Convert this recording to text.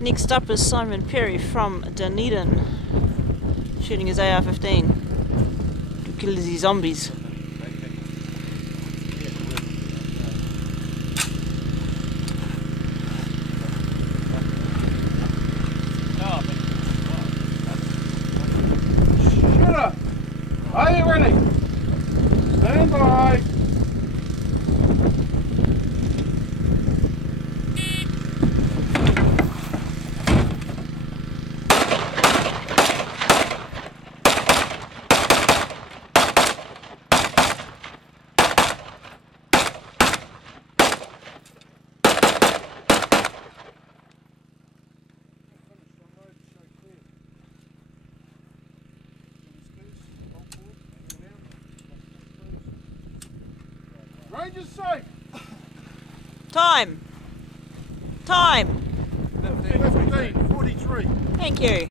Next up is Simon Perry from Dunedin, shooting his AR-15 to kill these zombies. Shooter, are you ready? Stand by. Range is safe. Time! Time! 15:43. Thank you.